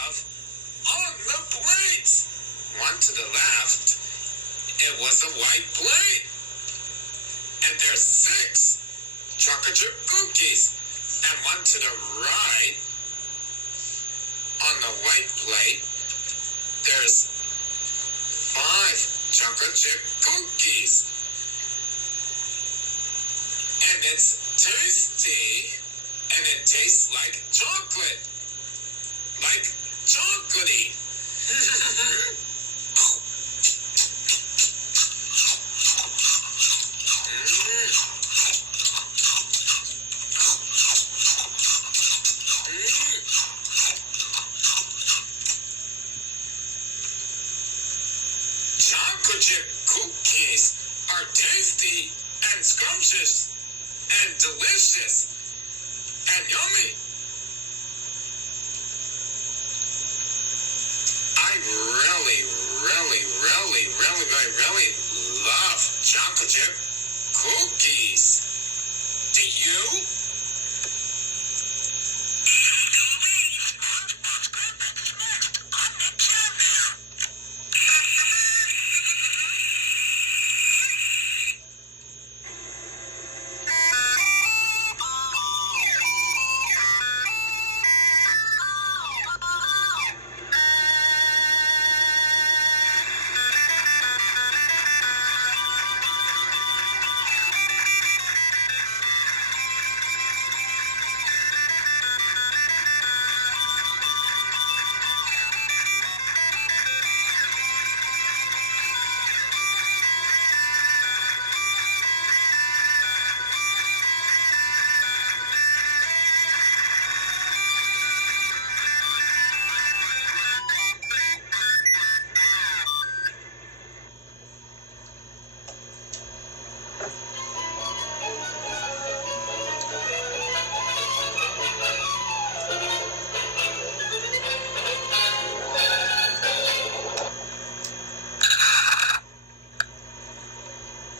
stuff on the plates. One to the left, it was a white plate. And there's 6 chocolate chip cookies. And one to the right, on the white plate, there's 5 chocolate chip cookies. And it's tasty, and it tastes like chocolate. Like chocolatey. Chocolate chip cookies are tasty and scrumptious and delicious and yummy. I really love chocolate chip cookies. Do you?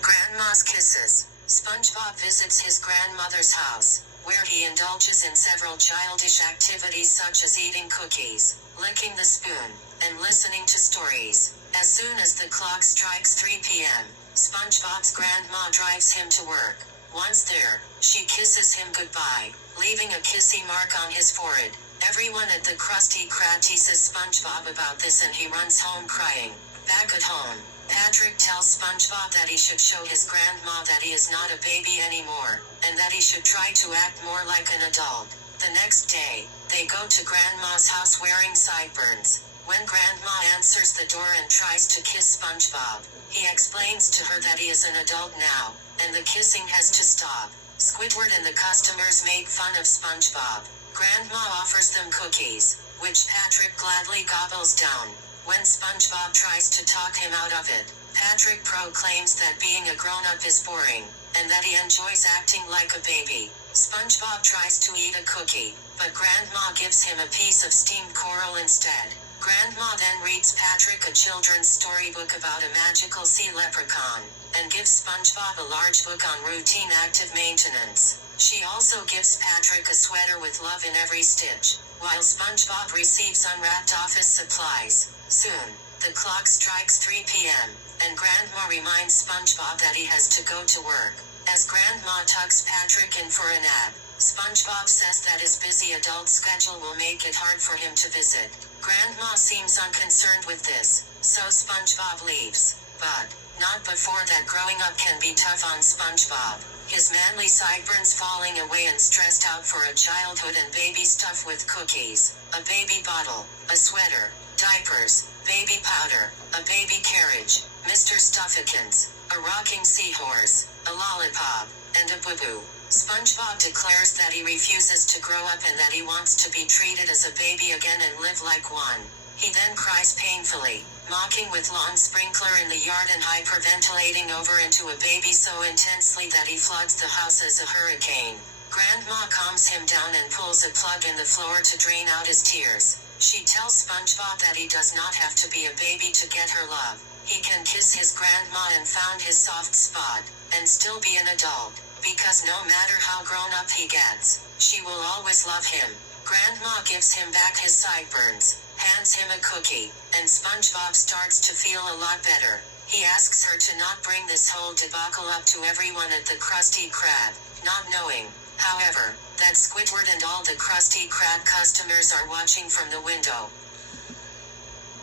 Grandma's Kisses. SpongeBob visits his grandmother's house, where he indulges in several childish activities such as eating cookies, licking the spoon, and listening to stories. As soon as the clock strikes 3 p.m., SpongeBob's grandma drives him to work. Once there, she kisses him goodbye, leaving a kissy mark on his forehead. Everyone at the Krusty Krab teases SpongeBob about this and he runs home crying. Back at home, Patrick tells SpongeBob that he should show his grandma that he is not a baby anymore, and that he should try to act more like an adult. The next day, they go to Grandma's house wearing sideburns. When Grandma answers the door and tries to kiss SpongeBob, he explains to her that he is an adult now, and the kissing has to stop. Squidward and the customers make fun of SpongeBob. Grandma offers them cookies, which Patrick gladly gobbles down. When SpongeBob tries to talk him out of it, Patrick proclaims that being a grown-up is boring, and that he enjoys acting like a baby. SpongeBob tries to eat a cookie, but Grandma gives him a piece of steamed coral instead. Grandma then reads Patrick a children's storybook about a magical sea leprechaun, and gives SpongeBob a large book on routine active maintenance. She also gives Patrick a sweater with love in every stitch, while SpongeBob receives unwrapped office supplies. Soon, the clock strikes 3 p.m., and Grandma reminds SpongeBob that he has to go to work. As Grandma tucks Patrick in for a nap, SpongeBob says that his busy adult schedule will make it hard for him to visit. Grandma seems unconcerned with this, so SpongeBob leaves. But not before that. Growing up can be tough on SpongeBob. His manly sideburns falling away and stressed out for a childhood and baby stuff with cookies, a baby bottle, a sweater, diapers, baby powder, a baby carriage, Mr. Stuffykins, a rocking seahorse, a lollipop, and a boo-boo. SpongeBob declares that he refuses to grow up and that he wants to be treated as a baby again and live like one. He then cries painfully, mocking with lawn sprinkler in the yard and hyperventilating over into a baby so intensely that he floods the house as a hurricane. Grandma calms him down and pulls a plug in the floor to drain out his tears. She tells SpongeBob that he does not have to be a baby to get her love. He can kiss his grandma and found his soft spot, and still be an adult, because no matter how grown up he gets, she will always love him. Grandma gives him back his sideburns, hands him a cookie, and SpongeBob starts to feel a lot better. He asks her to not bring this whole debacle up to everyone at the Krusty Krab, not knowing, however, that Squidward and all the Krusty Krab customers are watching from the window.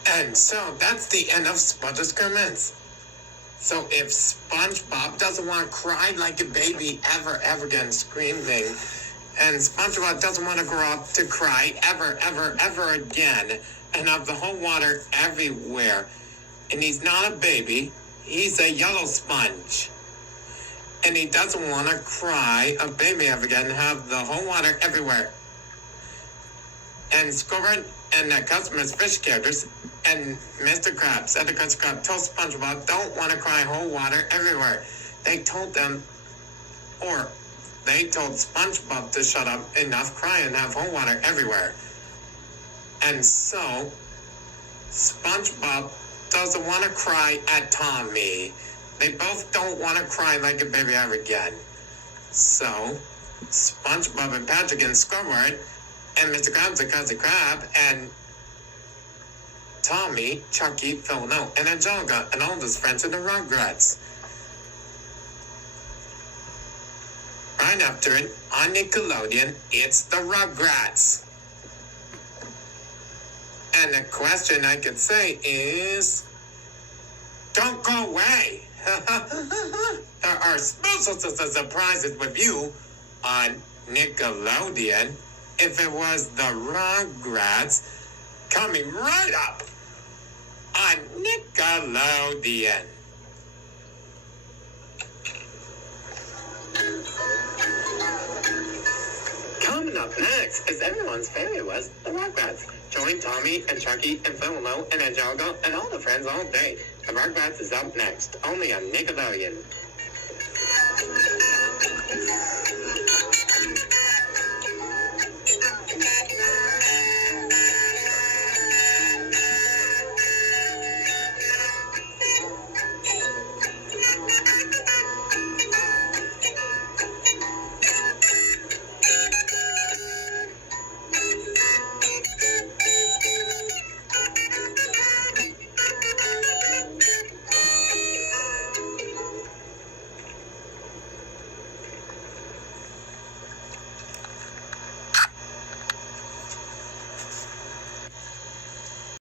And so that's the end of Sponge's comments. So if SpongeBob doesn't want to cry like a baby ever again screaming, and SpongeBob doesn't want to grow up to cry ever again, and have the whole water everywhere, and he's not a baby, he's a yellow sponge. And he doesn't want to cry a baby ever again and have the whole water everywhere. And Squidward and the customers' fish characters and Mr. Krabs and the Krusty Krab told SpongeBob don't want to cry whole water everywhere. They told SpongeBob to shut up, enough crying and have whole water everywhere. And so, SpongeBob doesn't want to cry at Tommy. They both don't want to cry like a baby ever again. So, SpongeBob and Patrick and Squidward and Mr. Krabs and Krusty Krab and Tommy, Chucky, Phil, and Angelica and all his friends in the Rugrats. Right after it, on Nickelodeon, it's the Rugrats. And the question I could say is, don't go away. There are special surprises with you on Nickelodeon. If it was the Rugrats, coming right up on Nickelodeon. Coming up next is everyone's favorite was the Rugrats. Join Tommy and Chucky and Phil and Angelica and all the friends all day. The Rugrats is up next, only on Nickelodeon.